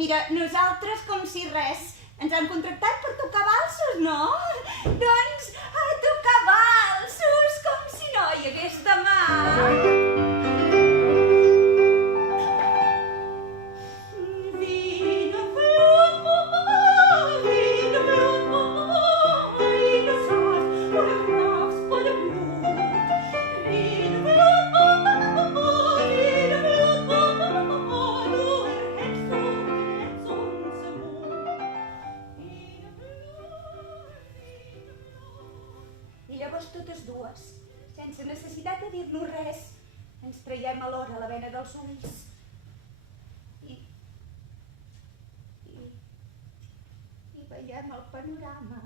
Mira, nosaltres com si res. Ens han contractat per tocar valsos, no? Doncs a tocar valsos, com si no hi hagués demà. Totes dues, sense necessitat de dir-nos res, ens traiem alhora la vena dels ulls i veiem el panorama.